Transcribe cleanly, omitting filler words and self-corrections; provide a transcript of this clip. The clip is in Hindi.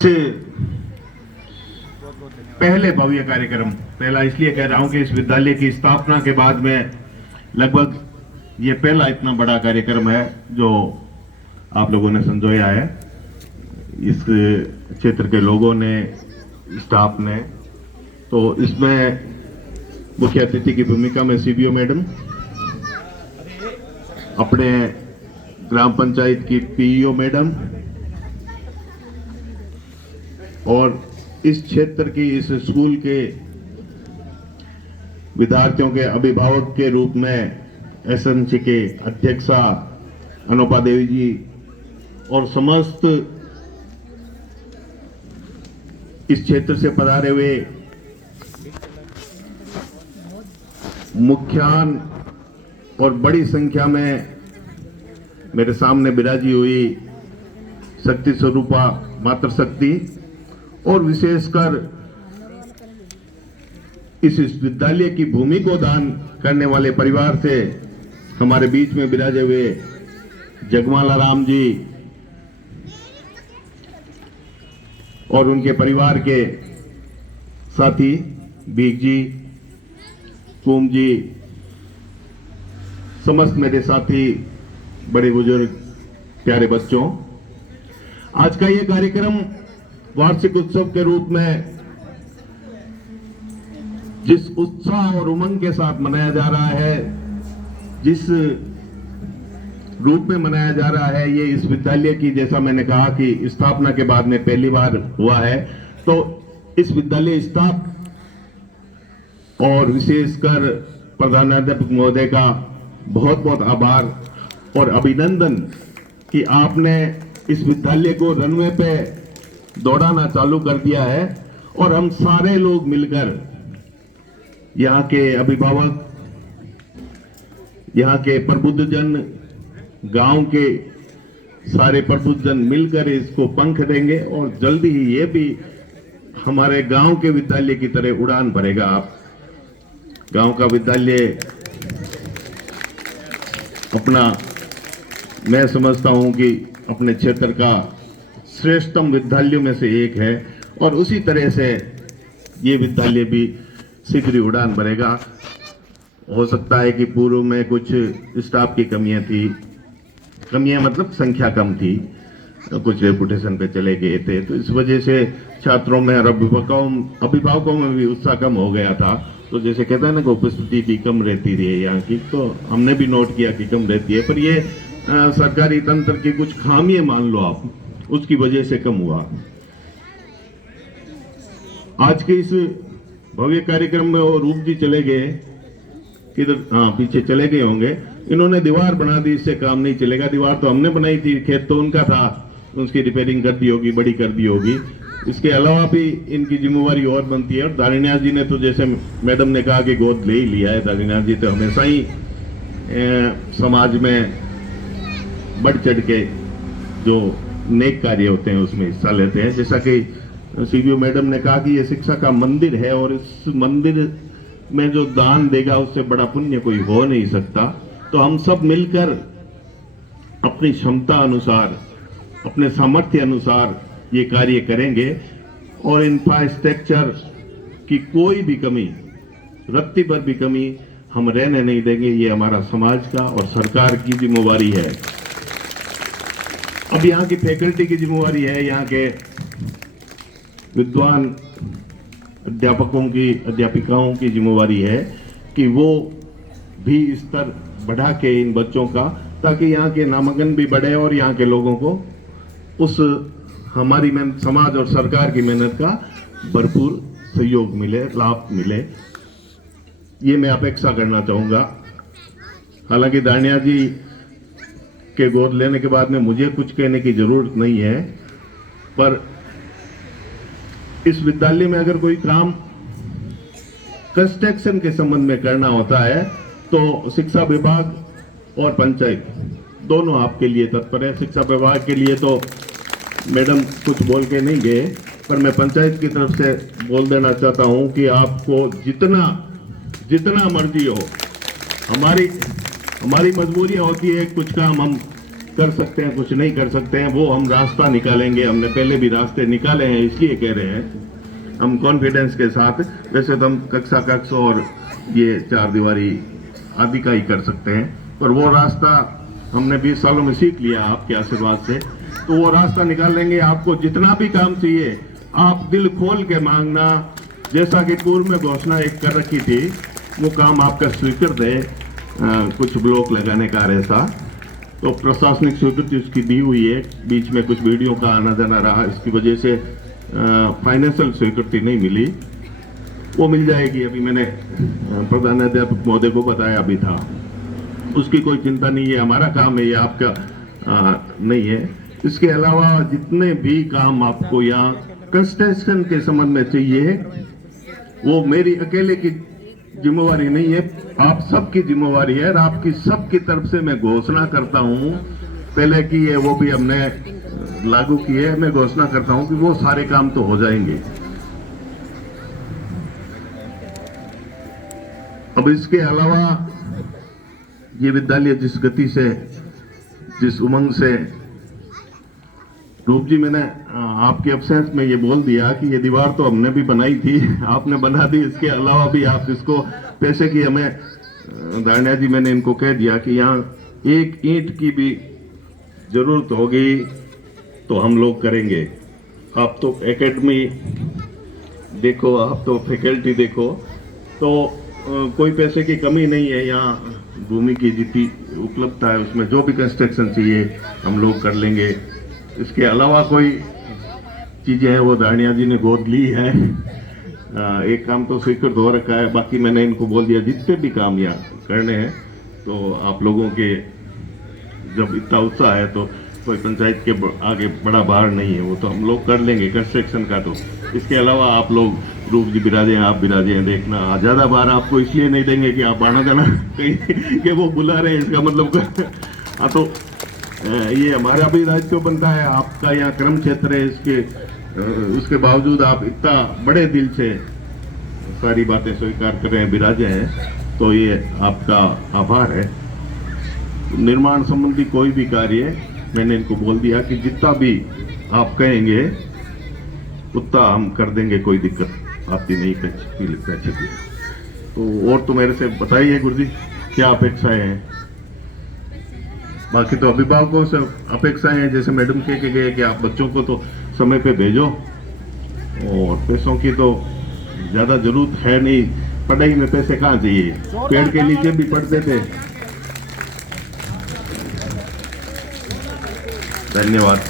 से पहले भव्य कार्यक्रम, पहला इसलिए कह रहा हूं कि इस विद्यालय की स्थापना के बाद में लगभग ये पहला इतना बड़ा कार्यक्रम है जो आप लोगों ने संजोया है। इस क्षेत्र के लोगों ने, स्टाफ ने, तो इसमें मुख्य अतिथि की भूमिका में सीबीओ मैडम, अपने ग्राम पंचायत की पीईओ मैडम और इस क्षेत्र की, इस स्कूल के विद्यार्थियों के अभिभावक के रूप में एसएनसी के अध्यक्षा अनुपा देवी जी और समस्त इस क्षेत्र से पधारे हुए मुखियान और बड़ी संख्या में मेरे सामने विराजी हुई शक्ति स्वरूपा मातृशक्ति और विशेषकर इस विद्यालय की भूमि को दान करने वाले परिवार से हमारे बीच में विराजे हुए जगमाला राम जी और उनके परिवार के साथी बीक जी, कुम जी, समस्त मेरे साथी, बड़े बुजुर्ग, प्यारे बच्चों, आज का ये कार्यक्रम वार्षिक उत्सव के रूप में जिस उत्साह और उमंग के साथ मनाया जा रहा है, जिस रूप में मनाया जा रहा है, ये इस विद्यालय की, जैसा मैंने कहा कि स्थापना के बाद में पहली बार हुआ है, तो इस विद्यालय स्टाफ और विशेषकर प्रधानाध्यापक महोदय का बहुत बहुत आभार और अभिनंदन कि आपने इस विद्यालय को रनवे पे दौड़ाना चालू कर दिया है और हम सारे लोग मिलकर, यहाँ के अभिभावक, यहाँ के प्रबुद्धजन, गांव के सारे प्रबुद्धजन मिलकर इसको पंख देंगे और जल्दी ही ये भी हमारे गांव के विद्यालय की तरह उड़ान भरेगा। आप गांव का विद्यालय अपना, मैं समझता हूं कि अपने क्षेत्र का श्रेष्ठतम विद्यालयों में से एक है और उसी तरह से ये विद्यालय भी शीघ्र ही उड़ान भरेगा। हो सकता है कि पूर्व में कुछ स्टाफ की कमियां थी, कमियां मतलब संख्या कम थी, कुछ रेपुटेशन पे चले गए थे, तो इस वजह से छात्रों में और अभिभावकों में भी उत्साह कम हो गया था। तो जैसे कहते हैं ना कि उपस्थिति भी कम रहती रही है यहाँ की, तो हमने भी नोट किया कि कम रहती है, पर ये सरकारी तंत्र की कुछ खामियां मान लो आप, उसकी वजह से कम हुआ। आज के इस भव्य कार्यक्रम में वो रूप जी चले गए, किधर, हाँ पीछे चले गए होंगे। इन्होंने दीवार बना दी, इससे काम नहीं चलेगा। दीवार तो हमने बनाई थी, खेत तो उनका था, उसकी रिपेयरिंग कर दी होगी, बड़ी कर दी होगी। इसके अलावा भी इनकी जिम्मेवारी और बनती है। और दारिण्याथ जी ने तो, जैसे मैडम ने कहा, कि गोद ले ही लिया है। दारिण्याथ जी तो हमेशा ही समाज में बढ़ चढ़ के जो नेक कार्य होते हैं उसमें हिस्सा लेते हैं। जैसा कि सीबीओ मैडम ने कहा कि ये शिक्षा का मंदिर है और इस मंदिर में जो दान देगा उससे बड़ा पुण्य कोई हो नहीं सकता। तो हम सब मिलकर अपनी क्षमता अनुसार, अपने सामर्थ्य अनुसार ये कार्य करेंगे और इंफ्रास्ट्रक्चर की कोई भी कमी, रत्ती भर भी कमी हम रहने नहीं देंगे। ये हमारा समाज का और सरकार की जिम्मेवारी है। अब यहाँ की फैकल्टी की जिम्मेवारी है, यहाँ के विद्वान अध्यापकों की, अध्यापिकाओं की जिम्मेवारी है कि वो भी स्तर बढ़ा के इन बच्चों का, ताकि यहाँ के नामांकन भी बढ़े और यहाँ के लोगों को उस हमारी समाज और सरकार की मेहनत का भरपूर सहयोग मिले, लाभ मिले। ये मैं अपेक्षा करना चाहूंगा। हालांकि दानिया जी के गोद लेने के बाद में मुझे कुछ कहने की जरूरत नहीं है, पर इस विद्यालय में अगर कोई काम कंस्ट्रक्शन के संबंध में करना होता है तो शिक्षा विभाग और पंचायत दोनों आपके लिए तत्पर है। शिक्षा विभाग के लिए तो मैडम कुछ बोल के नहीं गए, पर मैं पंचायत की तरफ से बोल देना चाहता हूं कि आपको जितना मर्जी हो, हमारी मजबूरियां होती है, कुछ काम हम कर सकते हैं, कुछ नहीं कर सकते हैं, वो हम रास्ता निकालेंगे। हमने पहले भी रास्ते निकाले हैं, इसलिए कह रहे हैं हम कॉन्फिडेंस के साथ। वैसे तो हम कक्षा कक्ष और ये 4 दीवारी आदि का ही कर सकते हैं, पर वो रास्ता हमने 20 सालों में सीख लिया आपके आशीर्वाद से, तो वो रास्ता निकाल लेंगे। आपको जितना भी काम चाहिए आप दिल खोल के मांगना, जैसा कि पूर्व में घोषणा एक कर रखी थी, वो काम आपका स्वीकृत है। कुछ ब्लॉक लगाने का ऐसा तो प्रशासनिक स्वीकृति उसकी दी हुई है, बीच में कुछ वीडियो का आना जाना रहा, इसकी वजह से फाइनेंशियल स्वीकृति नहीं मिली, वो मिल जाएगी। अभी मैंने प्रधानाध्यापक महोदय को बताया भी था, उसकी कोई चिंता नहीं है, हमारा काम है, ये आपका नहीं है। इसके अलावा जितने भी काम आपको यहाँ कंस्ट्रक्शन के संबंध में चाहिए, वो मेरी अकेले की जिम्मेवारी नहीं है, आप सबकी जिम्मेवारी है। और आपकी सबकी तरफ से मैं घोषणा करता हूँ, पहले की है वो भी हमने लागू की है, मैं घोषणा करता हूँ कि वो सारे काम तो हो जाएंगे। अब इसके अलावा ये विद्यालय जिस गति से, जिस उमंग से, रूप जी मैंने आपके एब्सेंस में ये बोल दिया कि ये दीवार तो हमने भी बनाई थी, आपने बना दी, इसके अलावा भी आप इसको पैसे की हमें, दानिया जी मैंने इनको कह दिया कि यहाँ एक ईंट की भी जरूरत होगी तो हम लोग करेंगे। आप तो एकेडमी देखो, आप तो फैकल्टी देखो, तो कोई पैसे की कमी नहीं है यहाँ। भूमि की जितनी उपलब्धता है उसमें जो भी कंस्ट्रक्शन चाहिए हम लोग कर लेंगे। इसके अलावा कोई चीजें हैं वो दानिया जी ने गोद ली है। एक काम तो स्वीकृत हो रखा है, बाकी मैंने इनको बोल दिया जितने भी काम यहाँ करने हैं, तो आप लोगों के जब इतना उत्साह है तो कोई पंचायत के आगे बड़ा भार नहीं है, वो तो हम लोग कर लेंगे कंस्ट्रक्शन का। तो इसके अलावा आप लोग, रूप जी बिराजे हैं, आप बिराजे हैं, देखना ज्यादा बार आपको इसलिए नहीं देंगे कि आप आना जाना कहीं कि वो बुला रहे हैं, इसका मतलब हाँ, तो ये हमारा भी दायित्व बनता है। आपका यहाँ कर्म क्षेत्र है, उसके बावजूद आप इतना बड़े दिल से सारी बातें स्वीकार कर रहे हैं, बिराजे हैं, तो ये आपका आभार है। निर्माण संबंधी कोई भी कार्य मैंने इनको बोल दिया कि जितना भी आप कहेंगे उतना हम कर देंगे, कोई दिक्कत आती नहीं है। तो और तो मेरे से बताइए गुरुजी क्या अपेक्षाएं हैं। बाकी तो अभिभावकों से अपेक्षाएं हैं, जैसे मैडम कह के गए कि आप बच्चों को तो समय पे भेजो, और पैसों की तो ज्यादा जरूरत है नहीं, पढ़ाई में पैसे कहाँ चाहिए, पेड़ के नीचे भी पढ़ते थे। धन्यवाद।